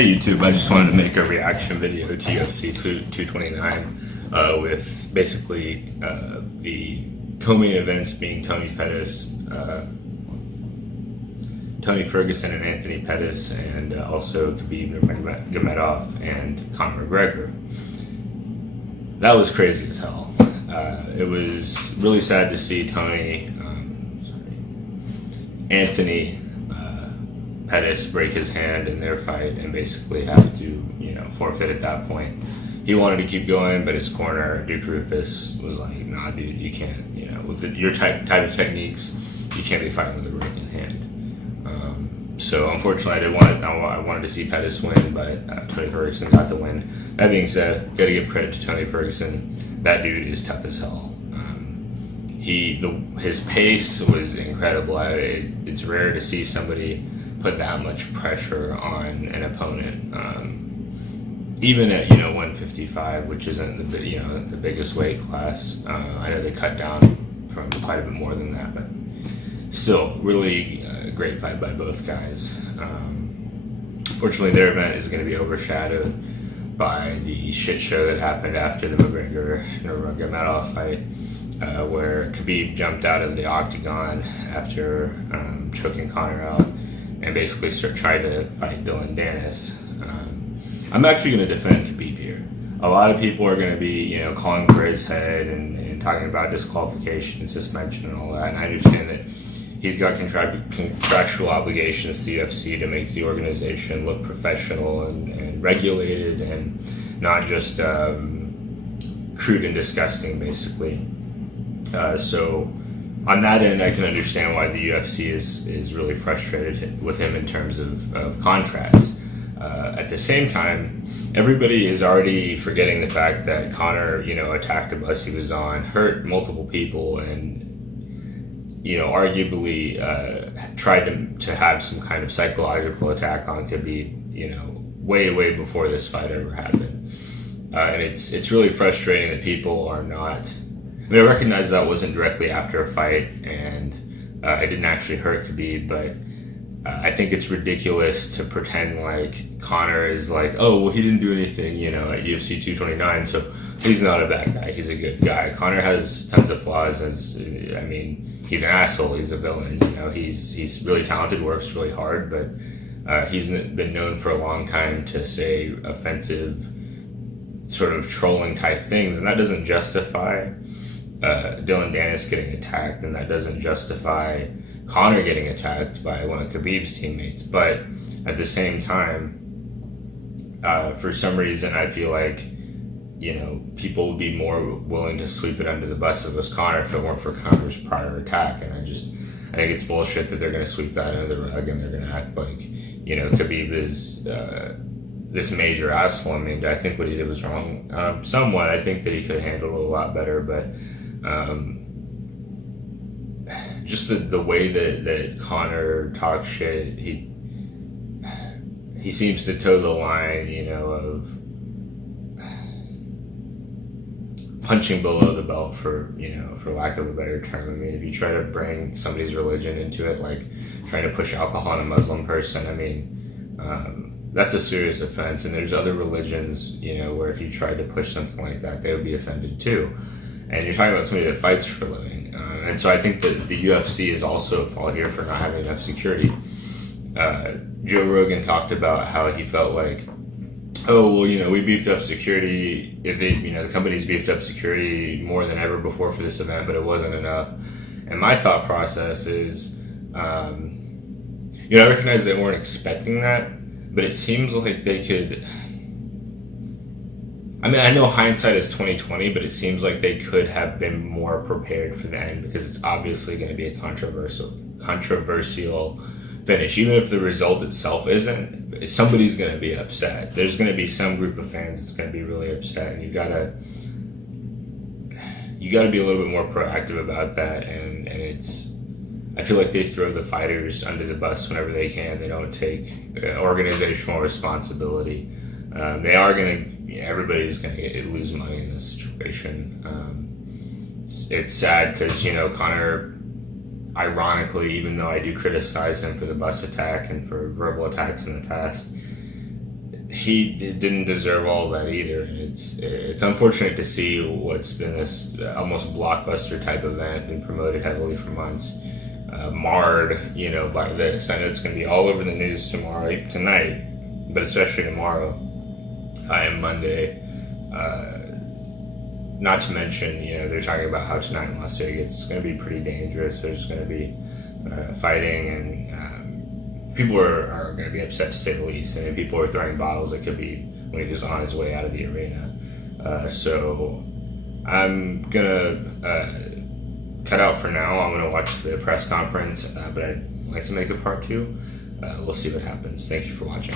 Hey YouTube, I just wanted to make a reaction video to UFC 229 with basically the co-main events being Tony Ferguson and Anthony Pettis, and also Khabib Nurmagomedov and Conor McGregor. That was crazy as hell. It was really sad to see Anthony Pettis break his hand in their fight and basically have to, forfeit at that point. He wanted to keep going, but his corner, Duke Rufus, was like, "Nah, dude, you can't. With your type of techniques, you can't be fighting with a broken hand." So unfortunately, I wanted to see Pettis win, but Tony Ferguson got the win. That being said, got to give credit to Tony Ferguson. That dude is tough as hell. His pace was incredible. It's rare to see somebody put that much pressure on an opponent, even at 155, which isn't the biggest weight class. I know they cut down from quite a bit more than that, but still, really great fight by both guys. Fortunately, their event is going to be overshadowed by the shit show that happened after the McGregor-Nurmagomedov fight, where Khabib jumped out of the octagon after choking Conor out and basically tried to fight Dylan Dennis. I'm actually going to defend Khabib here. A lot of people are going to be, calling for his head and talking about disqualification and suspension and all that, and I understand that he's got contractual obligations to the UFC to make the organization look professional and regulated and not just crude and disgusting, basically. So on that end, I can understand why the UFC is really frustrated with him in terms of contracts. At the same time, everybody is already forgetting the fact that Conor, attacked a bus he was on, hurt multiple people, and arguably tried to have some kind of psychological attack on Khabib, way before this fight ever happened. And it's really frustrating that people are not. I recognize that wasn't directly after a fight, and I didn't actually hurt Khabib, but I think it's ridiculous to pretend like Conor is like, oh, well, he didn't do anything, at UFC 229, so he's not a bad guy, he's a good guy. Conor has tons of flaws, he's an asshole, he's a villain, he's really talented, works really hard, but he's been known for a long time to say offensive, sort of trolling type things, and that doesn't justify Dylan Dennis getting attacked, and that doesn't justify Conor getting attacked by one of Khabib's teammates. But at the same time, for some reason, I feel like people would be more willing to sweep it under the bus if it was Conor if it weren't for Conor's prior attack. And I think it's bullshit that they're going to sweep that under the rug and they're going to act like Khabib is this major asshole. I think what he did was wrong. Somewhat, I think that he could have handled it a lot better, but just the way that Conor talks shit, he seems to toe the line, of punching below the belt, for lack of a better term. If you try to bring somebody's religion into it, like trying to push alcohol on a Muslim person, that's a serious offense. And there's other religions, where if you tried to push something like that, they would be offended too. And you're talking about somebody that fights for a living. And so I think that the UFC is also at fault here for not having enough security. Joe Rogan talked about how he felt like, oh, well, we beefed up security. The company's beefed up security more than ever before for this event, but it wasn't enough. And my thought process is, I recognize they weren't expecting that, but it seems like they could. I know hindsight is 20/20, but it seems like they could have been more prepared for the end, because it's obviously going to be a controversial finish. Even if the result itself isn't, somebody's going to be upset. There's going to be some group of fans that's going to be really upset, and you gotta be a little bit more proactive about that. And I feel like they throw the fighters under the bus whenever they can. They don't take organizational responsibility. Everybody's going to lose money in this situation. It's sad because, Conor, ironically, even though I do criticize him for the bus attack and for verbal attacks in the past, didn't deserve all that either. It's unfortunate to see what's been this almost blockbuster type event, been promoted heavily for months, marred, by this. I know it's going to be all over the news tonight, but especially tomorrow and Monday. Not to mention, they're talking about how tonight in Las Vegas is going to be pretty dangerous. There's going to be fighting, and people are going to be upset, to say the least. And people are throwing bottles at Khabib when he was on his way out of the arena. So I'm going to cut out for now. I'm going to watch the press conference, but I'd like to make a part 2. We'll see what happens. Thank you for watching.